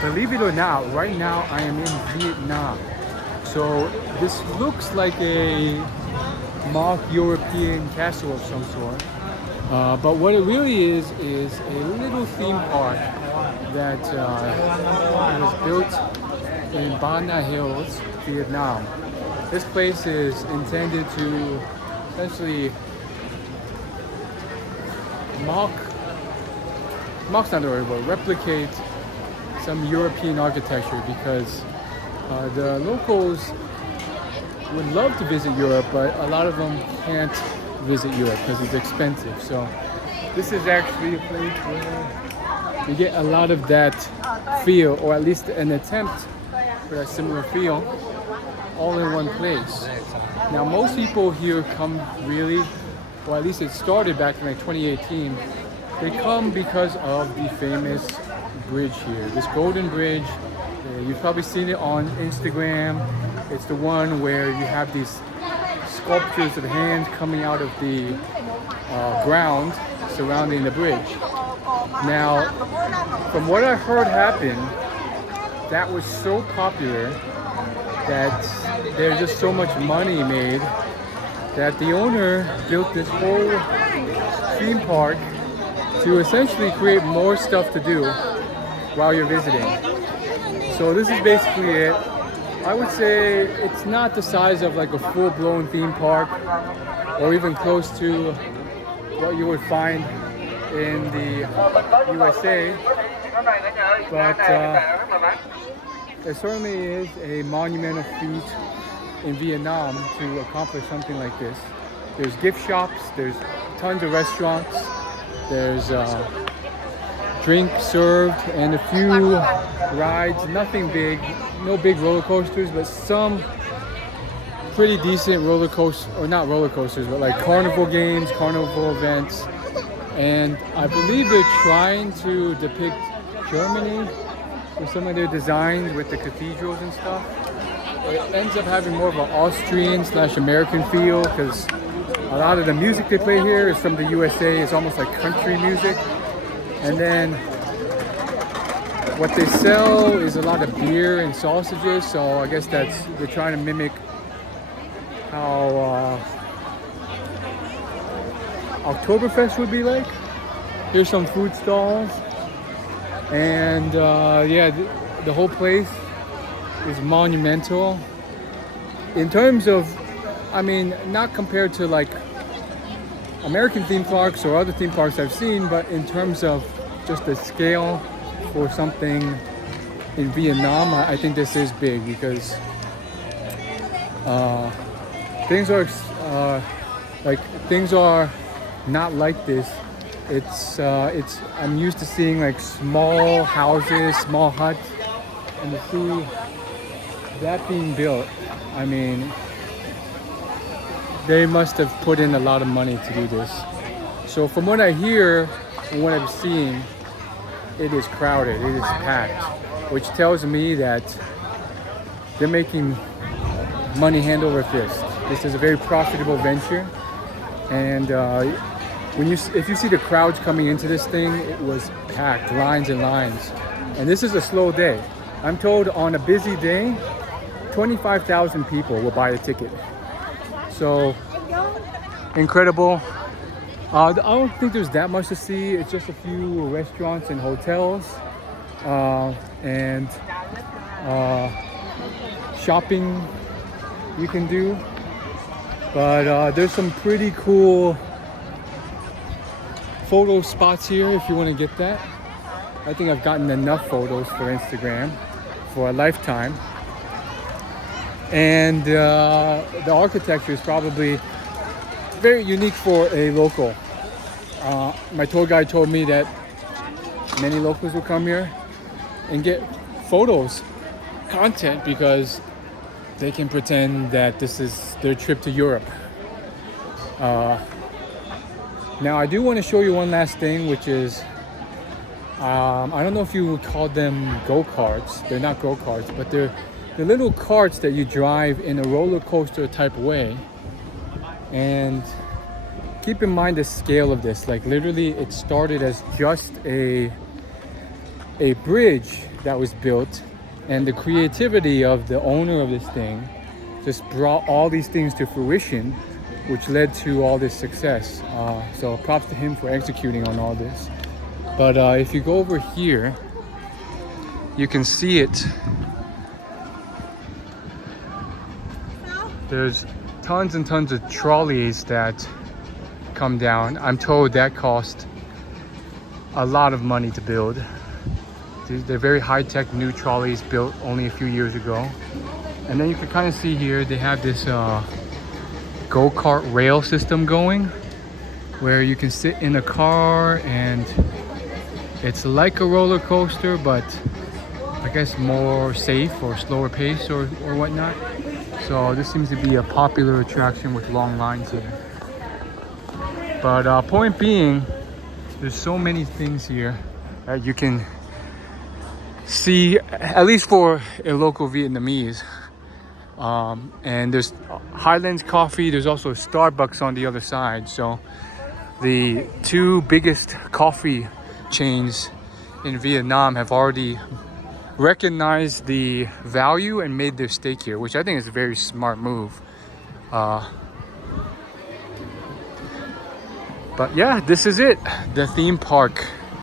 Believe it or not, right now I am in Vietnam. So this looks like a mock European castle of some sort. But what it really is a little theme park that was built in Ba Na Hills, Vietnam. This place is intended to essentially mock, mock's not the right word, replicate some European architecture because the locals would love to visit Europe, but a lot of them can't visit Europe because it's expensive. So this is actually a place where you get a lot of that feel, or at least an attempt for that similar feel, all in one place. Now most people here come really, or at least it started back in like 2018, they come because of the famous bridge here, this golden bridge. You've probably seen it on Instagram. It's the one where you have these sculptures of hands coming out of the ground surrounding the bridge. Now, from what I heard happened, that was so popular that there's just so much money made that the owner built this whole theme park to essentially create more stuff to do while you're visiting. So this is basically it. I would say it's not the size of like a full-blown theme park or even close to what you would find in the USA, but there certainly is a monumental feat in Vietnam to accomplish something like this. There's gift shops, there's tons of restaurants, there's drinks served and a few rides, nothing big, no big roller coasters, but some pretty decent roller coasters, or not roller coasters, but like carnival games, carnival events. And I believe they're trying to depict Germany with some of their designs with the cathedrals and stuff. It ends up having more of an Austrian / American feel because a lot of the music they play here is from the USA. It's almost like country music. And then what they sell is a lot of beer and sausages. So I guess they're trying to mimic how Oktoberfest would be like. Here's some food stalls. And yeah, the whole place is monumental. In terms of, I mean, not compared to like American theme parks or other theme parks I've seen, but in terms of just the scale for something in Vietnam, I think this is big because things are not like this. It's I'm used to seeing like small houses, small huts, and to see that being built, I mean, they must have put in a lot of money to do this. So from what I hear and what I'm seeing, it is crowded, it is packed, which tells me that they're making money hand over fist. This is a very profitable venture, and if you see the crowds coming into this thing, it was packed, lines and lines. And this is a slow day. I'm told on a busy day, 25,000 people will buy a ticket. So incredible. I don't think there's that much to see. It's just a few restaurants and hotels and shopping you can do. But there's some pretty cool photo spots here if you want to get that. I think I've gotten enough photos for Instagram for a lifetime. And the architecture is probably very unique for a local. My tour guide told me that many locals will come here and get photos, content, because they can pretend that this is their trip to Europe. Now I do want to show you one last thing, which is I don't know if you would call them go-karts. They're not go-karts, but they're the little carts that you drive in a roller coaster type way. And keep in mind the scale of this. Like literally it started as just a a bridge that was built, and the creativity of the owner of this thing just brought all these things to fruition, which led to all this success. So props to him for executing on all this. But if you go over here, you can see it. There's tons and tons of trolleys that come down. I'm told that cost a lot of money to build. They're very high-tech new trolleys built only a few years ago. And then you can kind of see here they have this go-kart rail system going where you can sit in a car, and it's like a roller coaster, but I guess more safe or slower pace or whatnot. So this seems to be a popular attraction with long lines here. But point being, there's so many things here that you can see, at least for a local Vietnamese. And there's Highlands Coffee. There's also Starbucks on the other side. So the two biggest coffee chains in Vietnam have already recognized the value and made their stake here, which I think is a very smart move. But yeah, this is it, the theme park